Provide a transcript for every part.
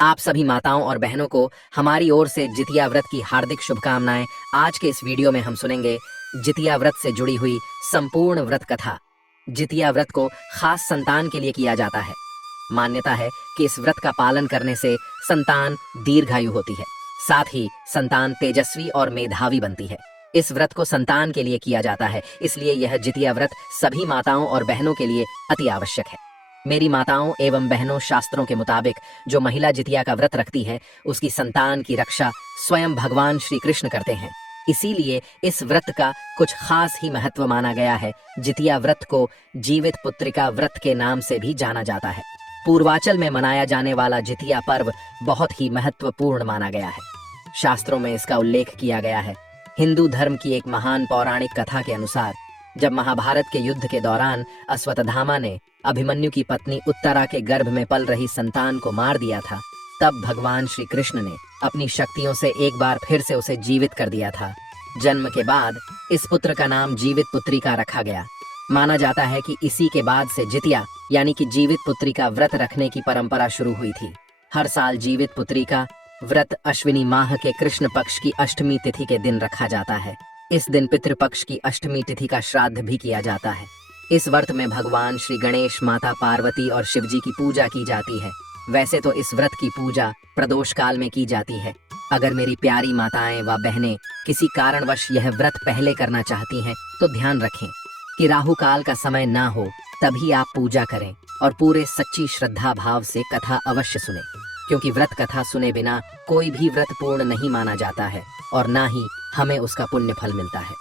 आप सभी माताओं और बहनों को हमारी ओर से जितिया व्रत की हार्दिक शुभकामनाएं। आज के इस वीडियो में हम सुनेंगे जितिया व्रत से जुड़ी हुई संपूर्ण व्रत कथा। जितिया व्रत को खास संतान के लिए किया जाता है। मान्यता है कि इस व्रत का पालन करने से संतान दीर्घायु होती है, साथ ही संतान तेजस्वी और मेधावी बनती है। इस व्रत को संतान के लिए किया जाता है, इसलिए यह जितिया व्रत सभी माताओं और बहनों के लिए अति आवश्यक है। मेरी माताओं एवं बहनों, शास्त्रों के मुताबिक जो महिला जितिया का व्रत रखती है उसकी संतान की रक्षा स्वयं भगवान श्री कृष्ण करते हैं। इसीलिए इस व्रत का कुछ खास ही महत्व माना गया है। जितिया व्रत को जीवित पुत्रिका व्रत के नाम से भी जाना जाता है। पूर्वांचल में मनाया जाने वाला जितिया पर्व बहुत ही महत्वपूर्ण माना गया है। शास्त्रों में इसका उल्लेख किया गया है। हिंदू धर्म की एक महान पौराणिक कथा के अनुसार जब महाभारत के युद्ध के दौरान अश्वत्थामा ने अभिमन्यु की पत्नी उत्तरा के गर्भ में पल रही संतान को मार दिया था, तब भगवान श्री कृष्ण ने अपनी शक्तियों से एक बार फिर से उसे जीवित कर दिया था। जन्म के बाद इस पुत्र का नाम जीवित पुत्रिका रखा गया। माना जाता है कि इसी के बाद से जितिया यानी कि जीवित पुत्रिका व्रत रखने की परंपरा शुरू हुई थी। हर साल जीवित पुत्रिका व्रत अश्विनी माह के कृष्ण पक्ष की अष्टमी तिथि के दिन रखा जाता है। इस दिन पितृपक्ष की अष्टमी तिथि का श्राद्ध भी किया जाता है। इस व्रत में भगवान श्री गणेश, माता पार्वती और शिव जी की पूजा की जाती है। वैसे तो इस व्रत की पूजा प्रदोष काल में की जाती है। अगर मेरी प्यारी माताएं व बहनें किसी कारणवश यह व्रत पहले करना चाहती हैं तो ध्यान रखें कि राहु काल का समय ना हो, तभी आप पूजा करें और पूरे सच्ची श्रद्धा भाव से कथा अवश्य सुने, क्योंकि व्रत कथा सुने बिना कोई भी व्रत पूर्ण नहीं माना जाता है और ना ही हमें उसका पुण्य फल मिलता है।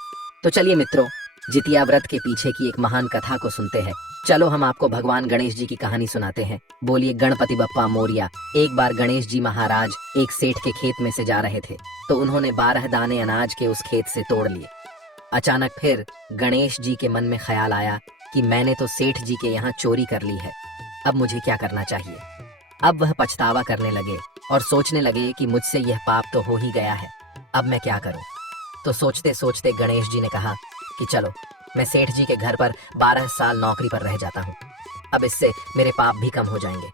तो चलिए मित्रों, जितिया व्रत के पीछे की एक महान कथा को सुनते हैं। चलो हम आपको भगवान गणेश जी की कहानी सुनाते हैं। बोलिए गणपति बप्पा मोरिया। एक बार गणेश जी महाराज एक सेठ के खेत में से जा रहे थे तो उन्होंने 12 दाने अनाज के उस खेत से तोड़ लिए। अचानक फिर गणेश जी के मन में ख्याल आया कि मैंने तो सेठ जी के यहाँ चोरी कर ली है, अब मुझे क्या करना चाहिए। अब वह पछतावा करने लगे और सोचने लगे कि मुझसे यह पाप तो हो ही गया है, अब मैं क्या करूं। तो सोचते सोचते गणेश जी ने कहा कि चलो मैं सेठ जी के घर पर 12 साल नौकरी पर रह जाता हूँ, अब इससे मेरे पाप भी कम हो जाएंगे।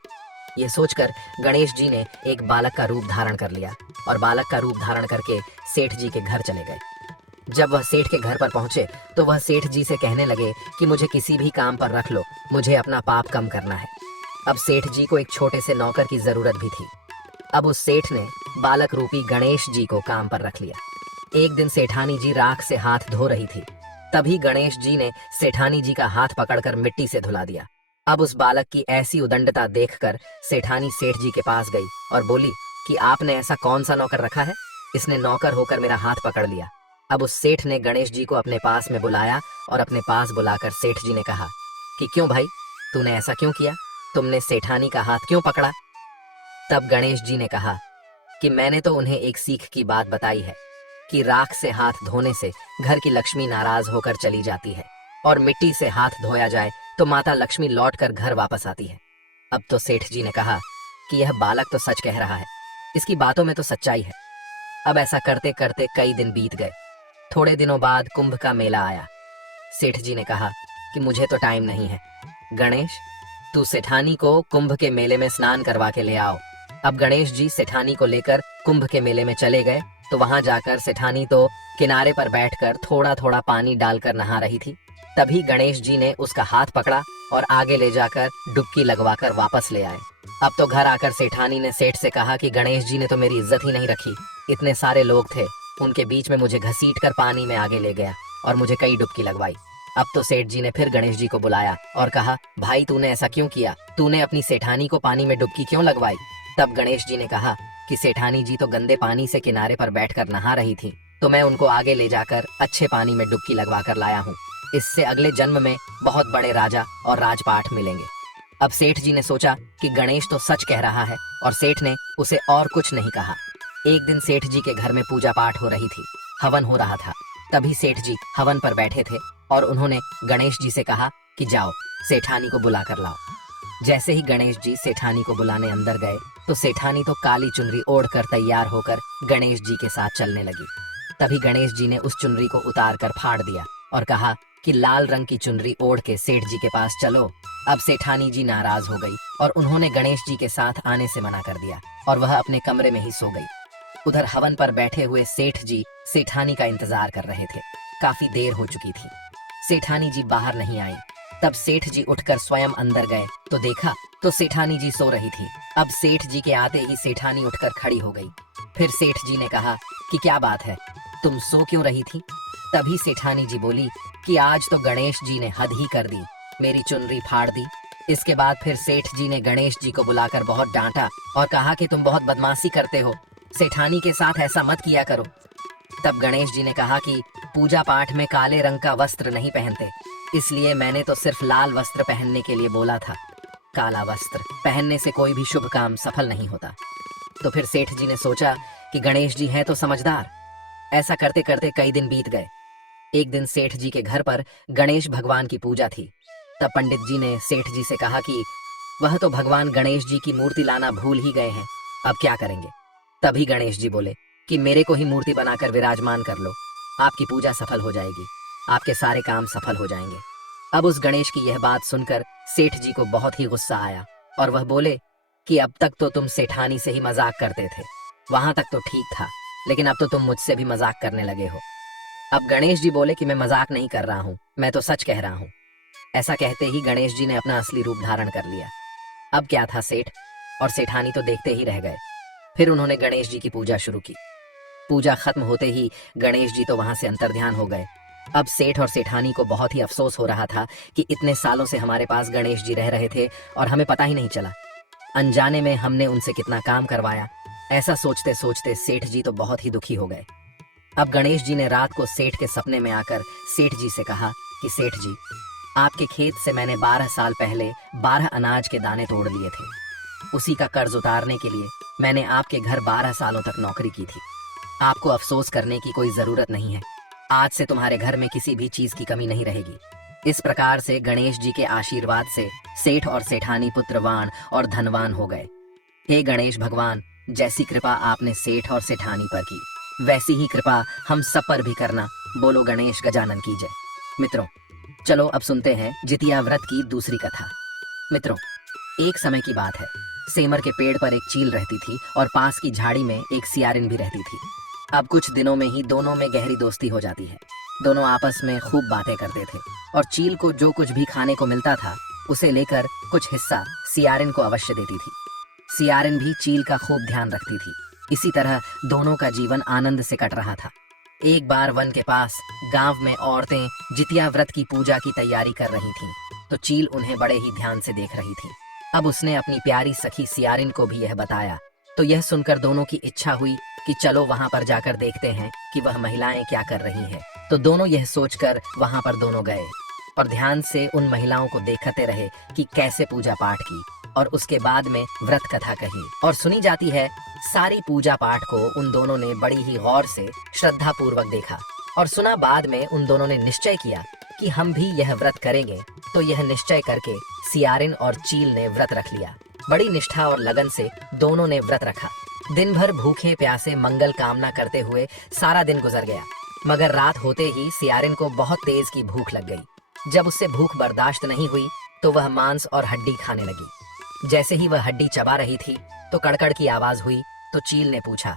ये सोचकर गणेश जी ने एक बालक का रूप धारण कर लिया और बालक का रूप धारण करके सेठ जी के घर चले गए। जब वह सेठ के घर पर पहुंचे तो वह सेठ जी से कहने लगे कि मुझे किसी भी काम पर रख लो, मुझे अपना पाप कम करना है। अब सेठ जी को एक छोटे से नौकर की जरूरत भी थी। अब उस सेठ ने बालक रूपी गणेश जी को काम पर रख लिया। एक दिन सेठानी जी राख से हाथ धो रही थी, तभी गणेश जी ने सेठानी जी का हाथ पकड़कर मिट्टी से धुला दिया। अब उस बालक की ऐसी उदंडता देखकर सेठानी सेठ जी के पास गई और बोली कि आपने ऐसा कौन सा नौकर रखा है, इसने नौकर होकर मेरा हाथ पकड़ लिया। अब उस सेठ ने गणेश जी को अपने पास में बुलाया और अपने पास बुलाकर सेठ जी ने कहा कि क्यों भाई, तूने ऐसा क्यों किया, तुमने सेठानी का हाथ क्यों पकड़ा। तब गणेश जी ने कहा कि मैंने तो उन्हें एक सीख की बात बताई है कि राख से हाथ धोने से घर की लक्ष्मी नाराज होकर चली जाती है और मिट्टी से हाथ धोया जाए तो माता लक्ष्मी लौटकर घर वापस आती है। अब तो सेठ जी ने कहा कि यह बालक तो सच कह रहा है, इसकी बातों में तो सच्चाई है। अब ऐसा करते करते कई दिन बीत गए। थोड़े दिनों बाद कुंभ का मेला आया। सेठ जी ने कहा कि मुझे तो टाइम नहीं है, गणेश तू सेठानी को कुंभ के मेले में स्नान करवा के ले आओ। अब गणेश जी सेठानी को लेकर कुंभ के मेले में चले गए तो वहां जाकर सेठानी तो किनारे पर बैठकर थोड़ा थोड़ा पानी डालकर नहा रही थी। तभी गणेश जी ने उसका हाथ पकड़ा और आगे ले जाकर डुबकी लगवाकर वापस ले आए। अब तो घर आकर सेठानी ने सेठ से कहा कि गणेश जी ने तो मेरी इज्जत ही नहीं रखी, इतने सारे लोग थे, उनके बीच में मुझे घसीट कर पानी में आगे ले गया और मुझे कई डुबकी लगवाई। अब तो सेठ जी ने फिर गणेश जी को बुलाया और कहा भाई तूने ऐसा क्यों किया, तूने अपनी सेठानी को पानी में डुबकी क्यों लगवाई। तब गणेश जी ने कहा कि सेठानी जी तो गंदे पानी से किनारे पर बैठकर नहा रही थी, तो मैं उनको आगे ले जाकर अच्छे पानी में डुबकी लगवा कर लाया हूँ, इससे अगले जन्म में बहुत बड़े राजा और राजपाट मिलेंगे। अब सेठ जी ने सोचा कि गणेश तो सच कह रहा है और सेठ ने उसे और कुछ नहीं कहा। एक दिन सेठ जी के घर में पूजा पाठ हो रही थी, हवन हो रहा था। तभी सेठ जी हवन पर बैठे थे और उन्होंने गणेश जी से कहा कि जाओ सेठानी को बुला कर लाओ। जैसे ही गणेश जी सेठानी को बुलाने अंदर गए तो सेठानी तो काली चुनरी ओढ़कर तैयार होकर गणेश जी के साथ चलने लगी। तभी गणेश जी ने उस चुनरी को उतार कर फाड़ दिया और कहा कि लाल रंग की चुनरी ओढ़ के सेठ जी के पास चलो। अब सेठानी जी नाराज हो गई और उन्होंने गणेश जी के साथ आने से मना कर दिया और वह अपने कमरे में ही सो गई। उधर हवन पर बैठे हुए सेठ जी सेठानी का इंतजार कर रहे थे। काफी देर हो चुकी थी, सेठानी जी बाहर नहीं आई। तब सेठ जी उठकर स्वयं अंदर गए तो देखा तो सेठानी जी सो रही थी। अब सेठ जी के आते ही सेठानी उठकर खड़ी हो गई। फिर सेठ जी ने कहा कि क्या बात है, तुम सो क्यों रही थी? तभी सेठानी जी बोली कि आज तो गणेश जी ने हद ही कर दी, मेरी चुनरी फाड़ दी। इसके बाद फिर सेठ जी ने गणेश जी को बुलाकर बहुत डांटा और कहा कि तुम बहुत बदमाशी करते हो, सेठानी के साथ ऐसा मत किया करो। तब गणेश जी ने कहा कि पूजा पाठ में काले रंग का वस्त्र नहीं पहनते, इसलिए मैंने तो सिर्फ लाल वस्त्र पहनने के लिए बोला था। काला वस्त्र पहनने से कोई भी शुभ काम सफल नहीं होता। तो फिर सेठ जी ने सोचा कि गणेश जी हैं तो समझदार। ऐसा करते करते कई दिन बीत गए। एक दिन सेठ जी के घर पर गणेश भगवान की पूजा थी। तब पंडित जी ने सेठ जी से कहा कि वह तो भगवान गणेश जी की मूर्ति लाना भूल ही गए हैं, अब क्या करेंगे? तभी गणेश जी बोले कि मेरे को ही मूर्ति बनाकर विराजमान कर लो, आपकी पूजा सफल हो जाएगी, आपके सारे काम सफल हो जाएंगे। अब उस गणेश की यह बात सुनकर सेठ जी को बहुत ही गुस्सा आया और वह बोले कि अब तक तो तुम सेठानी से ही मजाक करते थे, वहां तक तो ठीक था, लेकिन अब तो तुम मुझसे भी मजाक करने लगे हो। अब गणेश जी बोले कि मैं मजाक नहीं कर रहा हूँ, मैं तो सच कह रहा हूँ। ऐसा कहते ही गणेश जी ने अपना असली रूप धारण कर लिया। अब क्या था, सेठ और सेठानी तो देखते ही रह गए। फिर उन्होंने गणेश जी की पूजा शुरू की। पूजा खत्म होते ही गणेश जी तो वहां से अंतर्ध्यान हो गए। अब सेठ और सेठानी को बहुत ही अफसोस हो रहा था कि इतने सालों से हमारे पास गणेश जी रह रहे थे और हमें पता ही नहीं चला, अनजाने में हमने उनसे कितना काम करवाया। ऐसा सोचते सोचते सेठ जी तो बहुत ही दुखी हो गए। अब गणेश जी ने रात को सेठ के सपने में आकर सेठ जी से कहा कि सेठ जी, आपके खेत से मैंने 12 साल पहले 12 अनाज के दाने तोड़ लिए थे। उसी का कर्ज उतारने के लिए मैंने आपके घर 12 सालों तक नौकरी की थी। आपको अफसोस करने की कोई जरूरत नहीं है, आज से तुम्हारे घर में किसी भी चीज की कमी नहीं रहेगी। इस प्रकार से गणेश जी के आशीर्वाद से सेठ और सेठानी पुत्रवान और धनवान हो गए। हे गणेश भगवान, जैसी कृपा आपने सेठ और सेठानी पर की, वैसी ही कृपा हम सब पर भी करना। बोलो गणेश गजानन की जय। मित्रों, चलो अब सुनते हैं जितिया व्रत की दूसरी कथा। मित्रों, एक समय की बात है, सेमर के पेड़ पर एक चील रहती थी और पास की झाड़ी में एक सियारिन भी रहती थी। अब कुछ दिनों में ही दोनों में गहरी दोस्ती हो जाती है। दोनों आपस में खूब बातें करते थे और चील को जो कुछ भी खाने को मिलता था उसे लेकर कुछ हिस्सा सियारिन को अवश्य देती थी। सियारिन भी चील का खूब ध्यान रखती थी। इसी तरह दोनों का जीवन आनंद से कट रहा था। एक बार वन के पास गांव में औरतें जितिया व्रत की पूजा की तैयारी कर रही थीं, तो चील उन्हें बड़े ही ध्यान से देख रही थी। अब उसने अपनी प्यारी सखी सियारिन को भी यह बताया, तो यह सुनकर दोनों की इच्छा हुई कि चलो वहां पर जाकर देखते हैं कि वह महिलाएं क्या कर रही हैं। तो दोनों यह सोचकर वहां पर दोनों गए और ध्यान से उन महिलाओं को देखते रहे कि कैसे पूजा पाठ की, और उसके बाद में व्रत कथा कही और सुनी जाती है। सारी पूजा पाठ को उन दोनों ने बड़ी ही गौर से श्रद्धा पूर्वक देखा और सुना। बाद में उन दोनों ने निश्चय किया कि हम भी यह व्रत करेंगे। तो यह निश्चय करके सियारिन और चील ने व्रत रख लिया। बड़ी निष्ठा और लगन से दोनों ने व्रत रखा। दिन भर भूखे प्यासे मंगल कामना करते हुए सारा दिन गुजर गया, मगर रात होते ही सियारिन को बहुत तेज की भूख लग गई। जब उससे भूख बर्दाश्त नहीं हुई तो वह मांस और हड्डी खाने लगी। जैसे ही वह हड्डी चबा रही थी तो कड़कड़ की आवाज हुई। तो चील ने पूछा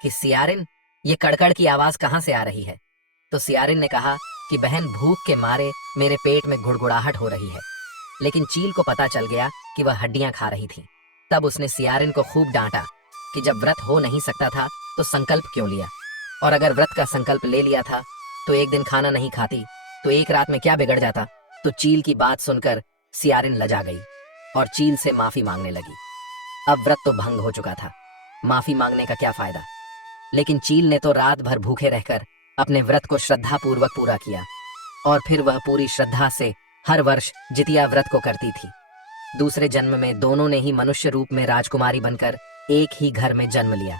कि सियारिन, ये कड़कड़ की आवाज कहाँ से आ रही है? तो सियारिन ने कहा कि बहन, भूख के मारे मेरे पेट में गुड़गुड़ाहट हो रही है। लेकिन चील को पता चल गया कि वह हड्डियां खा रही थी। तब उसने सियारिन को खूब डांटा कि जब व्रत हो नहीं सकता था तो संकल्प क्यों लिया, और अगर व्रत का संकल्प ले लिया था तो एक दिन खाना नहीं खाती तो एक रात में क्या बिगड़ जाता। तो चील की बात सुनकर सियारिन लजा गई और चील से माफी मांगने लगी। अब व्रत तो भंग हो चुका था, माफी मांगने का क्या फायदा। लेकिन चील ने तो रात भर भूखे रहकर अपने व्रत को श्रद्धा पूर्वक पूरा किया और फिर वह पूरी श्रद्धा से हर वर्ष जितिया व्रत को करती थी। दूसरे जन्म में दोनों ने ही मनुष्य रूप में राजकुमारी बनकर एक ही घर में जन्म लिया।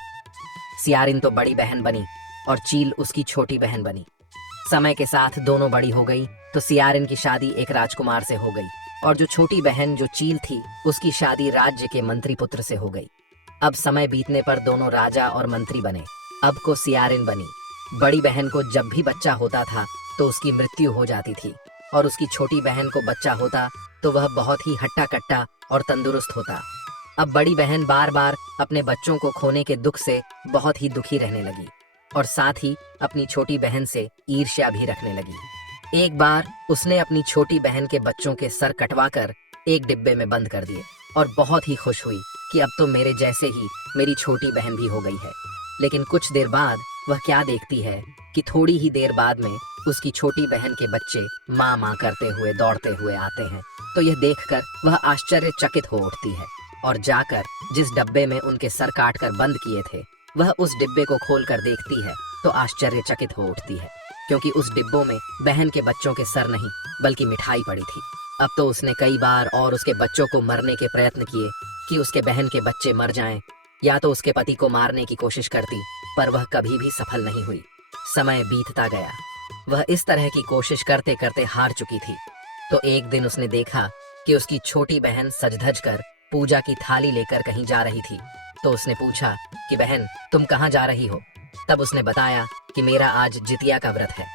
सियारिन तो बड़ी बहन बनी और चील उसकी छोटी बहन बनी। समय के साथ दोनों बड़ी हो गई तो सियारिन की शादी एक राजकुमार से हो गई और जो छोटी बहन जो चील थी उसकी शादी राज्य के मंत्री पुत्र से हो गई। अब समय बीतने पर दोनों राजा और मंत्री बने। अब को सियारिन बनी। बड़ी बहन को जब भी बच्चा होता था तो उसकी मृत्यु हो जाती थी और उसकी छोटी बहन को बच्चा होता तो वह बहुत ही हट्टा कट्टा और तंदुरुस्त होता। अब बड़ी बहन बार बार अपने बच्चों को खोने के दुख से बहुत ही दुखी रहने लगी और साथ ही अपनी छोटी बहन से ईर्ष्या भी रखने लगी। एक बार उसने अपनी छोटी बहन के बच्चों के सर कटवाकर एक डिब्बे में बंद कर दिए और बहुत ही खुश हुई कि अब तो मेरे जैसे ही मेरी छोटी बहन भी हो गई है। लेकिन कुछ देर बाद वह क्या देखती है कि थोड़ी ही देर बाद में उसकी छोटी बहन के बच्चे माँ माँ करते हुए दौड़ते हुए आते हैं। तो यह देखकर वह आश्चर्यचकित हो उठती है और जाकर जिस डब्बे में उनके सर काटकर बंद किए थे वह उस डिब्बे को खोलकर देखती है तो आश्चर्यचकित हो उठती है, क्योंकि उस डिब्बों में बहन के बच्चों के सर नहीं बल्कि मिठाई पड़ी थी। अब तो उसने कई बार और उसके बच्चों को मरने के प्रयत्न किए कि उसके बहन के बच्चे मर जाएं, या तो उसके पति को मारने की कोशिश करती, पर वह कभी भी सफल नहीं हुई। समय बीतता गया, वह इस तरह की कोशिश करते करते हार चुकी थी। तो एक दिन उसने देखा कि उसकी छोटी बहन सज-धज कर पूजा की थाली लेकर कहीं जा रही थी। तो उसने पूछा कि बहन, तुम कहाँ जा रही हो? तब उसने बताया कि मेरा आज जितिया का व्रत है।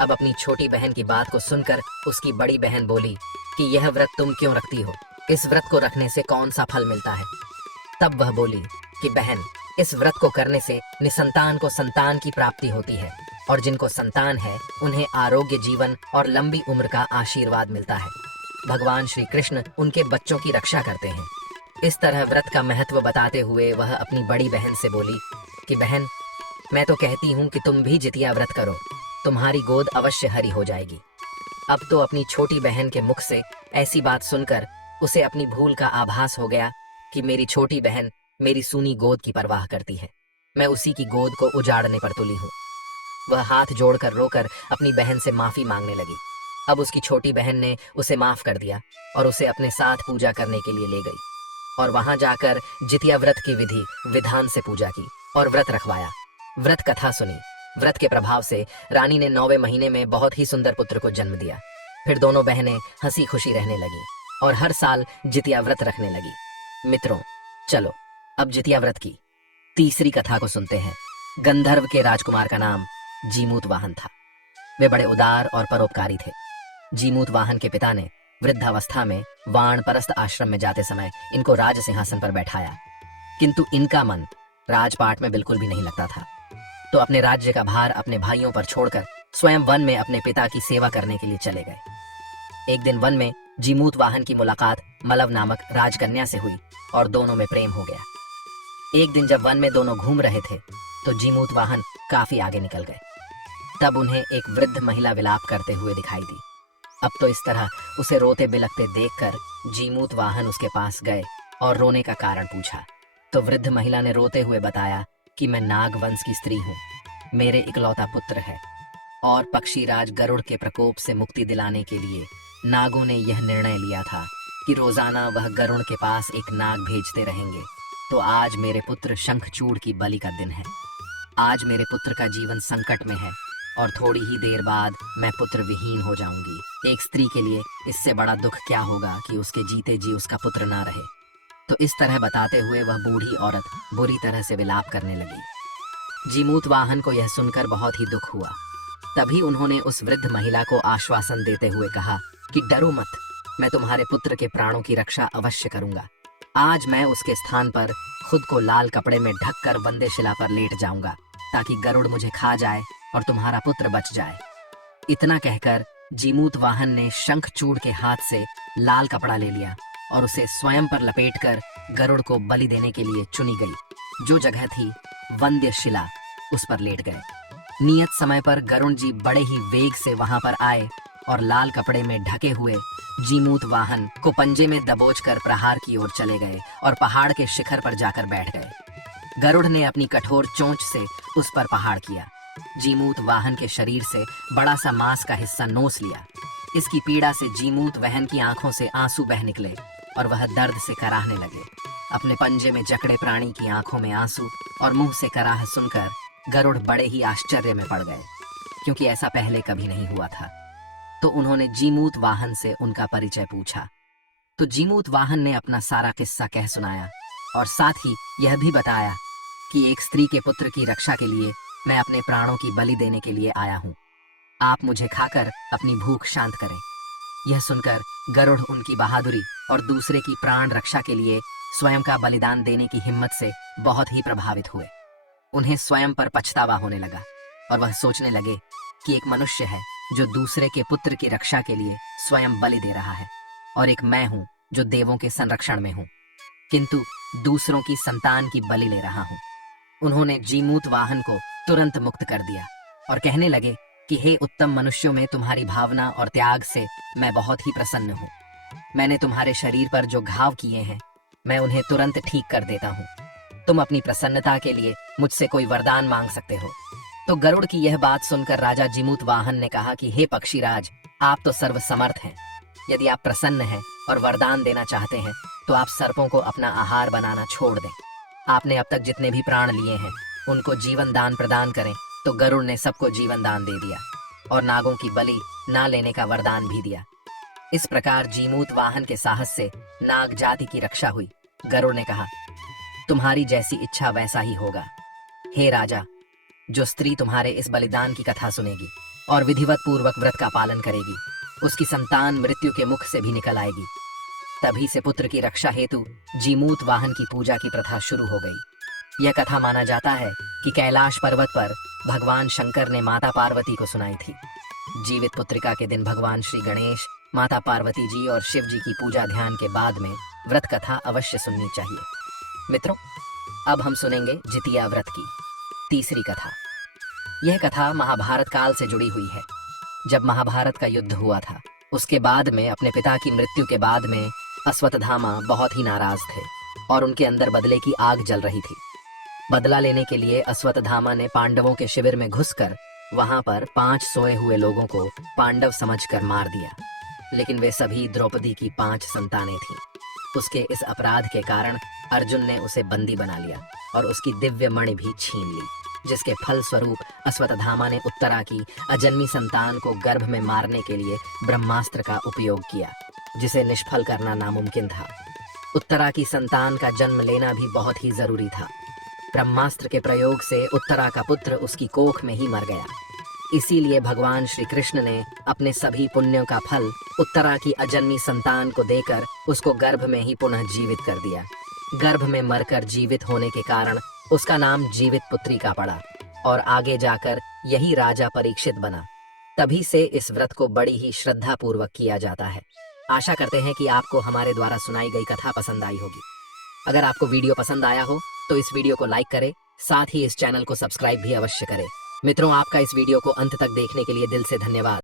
अब अपनी छोटी बहन की बात को सुनकर उसकी बड़ी बहन बोली कि यह व्रत तुम क्यों रखती हो? इस व्रत को रखने से कौन सा फल मिलता है? तब वह बोली कि बहन, इस व्रत को करने से निसंतान को संतान की प्राप्ति होती है और जिनको संतान है उन्हें आरोग्य जीवन और लंबी उम्र का आशीर्वाद मिलता है। भगवान श्री कृष्ण उनके बच्चों की रक्षा करते हैं। इस तरह व्रत का महत्व बताते हुए वह अपनी बड़ी बहन से बोली कि बहन, मैं तो कहती हूँ कि तुम भी जितिया व्रत करो, तुम्हारी गोद अवश्य हरी हो जाएगी। अब तो अपनी छोटी बहन के मुख से ऐसी बात सुनकर उसे अपनी भूल का आभास हो गया कि मेरी छोटी बहन मेरी सूनी गोद की परवाह करती है, मैं उसी की गोद को उजाड़ने पर तुली हूँ। वह हाथ जोड़कर रोकर अपनी बहन से माफी मांगने लगी। अब उसकी छोटी बहन ने उसे माफ कर दिया और उसे अपने साथ पूजा करने के लिए ले गई और वहां जाकर जितिया व्रत की विधि विधान से पूजा की और व्रत रखवाया। व्रत कथा सुनी। व्रत के प्रभाव से रानी ने 9वें महीने में बहुत ही सुंदर पुत्र को जन्म दिया। फिर दोनों बहनें हंसी खुशी रहने लगी और हर साल जितिया व्रत रखने लगी। मित्रों, चलो अब जितिया व्रत की तीसरी कथा को सुनते हैं। गंधर्व के राजकुमार का नाम जीमूत वाहन था। वे बड़े उदार और परोपकारी थे। जीमूत वाहन के पिता ने वृद्धावस्था में वानप्रस्थ आश्रम में जाते समय इनको राज सिंहासन पर बैठाया, किंतु इनका मन राजपाट में बिल्कुल भी नहीं लगता था। तो अपने राज्य का भार अपने भाइयों पर छोड़कर स्वयं वन में अपने पिता की सेवा करने के लिए चले गए। एक दिन वन में जीमूत वाहन की मुलाकात मलव नामक राजकन्या से हुई और दोनों में प्रेम हो गया। एक दिन जब वन में दोनों घूम रहे थे तो जीमूत वाहन काफी आगे निकल गए। तब उन्हें एक वृद्ध महिला विलाप करते हुए दिखाई दी। अब तो इस तरह उसे रोते बिलखते देखकर जीमूत वाहन उसके पास गए और रोने का कारण पूछा। तो वृद्ध महिला ने रोते हुए बताया कि मैं नाग वंश की स्त्री हूँ, मेरे इकलौता पुत्र है और पक्षीराज गरुड़ के प्रकोप से मुक्ति दिलाने के लिए नागों ने यह निर्णय लिया था कि रोजाना वह गरुड़ के पास एक नाग भेजते रहेंगे। तो आज मेरे पुत्र शंखचूड़ की बलि का दिन है। आज मेरे पुत्र का जीवन संकट में है और थोड़ी ही देर बाद मैं पुत्र विहीन हो जाऊंगी। एक स्त्री के लिए इससे बड़ा दुख क्या होगा कि उसके जीते जी उसका पुत्र ना रहे। तो इस तरह बताते हुए वह बूढ़ी औरत बुरी तरह से विलाप करने लगी। जीमूत वाहन को यह सुनकर बहुत ही दुख हुआ। तभी उन्होंने उस वृद्ध महिला को आश्वासन देते हुए कहा कि डरो मत, मैं तुम्हारे पुत्र के प्राणों की रक्षा अवश्य करूंगा। आज मैं उसके स्थान पर खुद को लाल कपड़े में ढककर वंदे शिला पर लेट जाऊंगा ताकि गरुड़ मुझे खा जाए और तुम्हारा पुत्र बच जाए। इतना कहकर जीमूत वाहन ने शंखचूड़ के हाथ से लाल कपड़ा ले लिया और उसे स्वयं पर लपेटकर गरुड़ को बलि देने के लिए चुनी गई जो जगह थी वंद्य शिला, उस पर लेट गए। नियत समय पर गरुड़ जी बड़े ही वेग से वहां पर आए और लाल कपड़े में ढके हुए जीमूत वाहन को पंजे में दबोचकर प्रहार की ओर चले गए और पहाड़ के शिखर पर जाकर बैठ गए। गरुड़ ने अपनी कठोर चोंच से उस पर पहाड़ किया। जीमूत वाहन के शरीर से बड़ा सा मांस का हिस्सा नोच लिया। इसकी पीड़ा से जीमूत वाहन की आंखों से आंसू बह निकले और वह दर्द से कराहने लगे। अपने पंजे में जकड़े प्राणी की आंखों में आंसू और मुंह से कराह सुनकर गरुड़ बड़े ही आश्चर्य में पड़ गए, क्योंकि ऐसा पहले कभी नहीं हुआ था। तो उन्होंने जीमूत वाहन से उनका परिचय पूछा। तो जीमूत वाहन ने अपना सारा किस्सा कह सुनाया और साथ ही यह भी बताया कि एक स्त्री के पुत्र की रक्षा के लिए मैं अपने प्राणों की बलि देने के लिए आया हूँ। आप मुझे खाकर अपनी भूख शांत करें। यह सुनकर गरुड़ उनकी बहादुरी और दूसरे की प्राण रक्षा के लिए स्वयं का बलिदान देने की हिम्मत से बहुत ही प्रभावित हुए। उन्हें स्वयं पर पछतावा होने लगा और वह सोचने लगे कि एक मनुष्य है जो दूसरे के पुत्र की रक्षा के लिए स्वयं बलि दे रहा है, और एक मैं हूं जो देवों के संरक्षण में हूं, किंतु दूसरों की संतान की बलि ले रहा हूं। उन्होंने जीमूत वाहन को तुरंत मुक्त कर दिया और कहने लगे कि हे उत्तम मनुष्यों में तुम्हारी भावना और त्याग से मैं बहुत ही प्रसन्न हूँ। मैंने तुम्हारे शरीर पर जो घाव किए हैं मैं उन्हें तुरंत ठीक कर देता हूँ। तुम अपनी प्रसन्नता के लिए मुझसे कोई वरदान मांग सकते हो। तो गरुड़ की यह बात सुनकर राजा जीमूत वाहन ने कहा कि हे पक्षीराज, आप तो सर्वसमर्थ हैं। यदि आप प्रसन्न हैं और वरदान देना चाहते हैं तो आप सर्पों को अपना आहार बनाना छोड़ दें। आपने अब तक जितने भी प्राण लिए हैं उनको जीवन दान प्रदान करें। तो गरुड़ ने सबको जीवन दान दे दिया और नागों की बलि ना लेने का वरदान भी दिया। इस प्रकार जीमूत वाहन के साहस से नाग जाति की रक्षा हुई। गरुड़ ने कहा, तुम्हारी जैसी इच्छा वैसा ही होगा। हे राजा, जो स्त्री तुम्हारे इस बलिदान की कथा सुनेगी और विधिवत पूर्वक व्रत का पालन करेगी, उसकी संतान मृत्यु के मुख से भी निकल आएगी। तभी से पुत्र की रक्षा हेतु जीमूत वाहन की पूजा की प्रथा शुरू हो गई। यह कथा माना जाता है कि कैलाश पर्वत पर भगवान शंकर ने माता पार्वती को सुनाई थी। जीवित पुत्रिका के दिन भगवान श्री गणेश, माता पार्वती जी और शिव जी की पूजा ध्यान के बाद में व्रत कथा अवश्य सुननी चाहिए। मित्रों, अब हम सुनेंगे जितिया व्रत की तीसरी कथा। यह कथा महाभारत काल से जुड़ी हुई है। जब महाभारत का युद्ध हुआ था, उसके बाद में अपने पिता की मृत्यु के बाद में अश्वत्थामा बहुत ही नाराज थे और उनके अंदर बदले की आग जल रही थी। बदला लेने के लिए अश्वत्थामा ने पांडवों के शिविर में घुसकर वहां पर 5 सोए हुए लोगों को पांडव समझकर मार दिया, लेकिन वे सभी द्रौपदी की 5 संतानें थीं। उसके इस अपराध के कारण अर्जुन ने उसे बंदी बना लिया और उसकी दिव्य मणि भी छीन ली, जिसके फल स्वरूप अश्वत्थामा ने उत्तरा की अजन्मी संतान को गर्भ में मारने के लिए ब्रह्मास्त्र का उपयोग किया, जिसे निष्फल करना नामुमकिन था। उत्तरा की संतान का जन्म लेना भी बहुत ही जरूरी था। ब्रह्मास्त्र के प्रयोग से उत्तरा का पुत्र उसकी कोख में ही मर गया। इसीलिए भगवान श्री कृष्ण ने अपने सभी पुण्यों का फल उत्तरा की अजन्मी संतान को देकर उसको गर्भ में ही पुनः जीवित कर दिया। गर्भ में मरकर जीवित होने के कारण उसका नाम जीवित पुत्री का पड़ा और आगे जाकर यही राजा परीक्षित बना। तभी से इस व्रत को बड़ी ही श्रद्धा पूर्वक किया जाता है। आशा करते हैं कि आपको हमारे द्वारा सुनाई गई कथा पसंद आई होगी। अगर आपको वीडियो पसंद आया हो तो इस वीडियो को लाइक करें, साथ ही इस चैनल को सब्सक्राइब भी अवश्य करें। मित्रों, आपका इस वीडियो को अंत तक देखने के लिए दिल से धन्यवाद।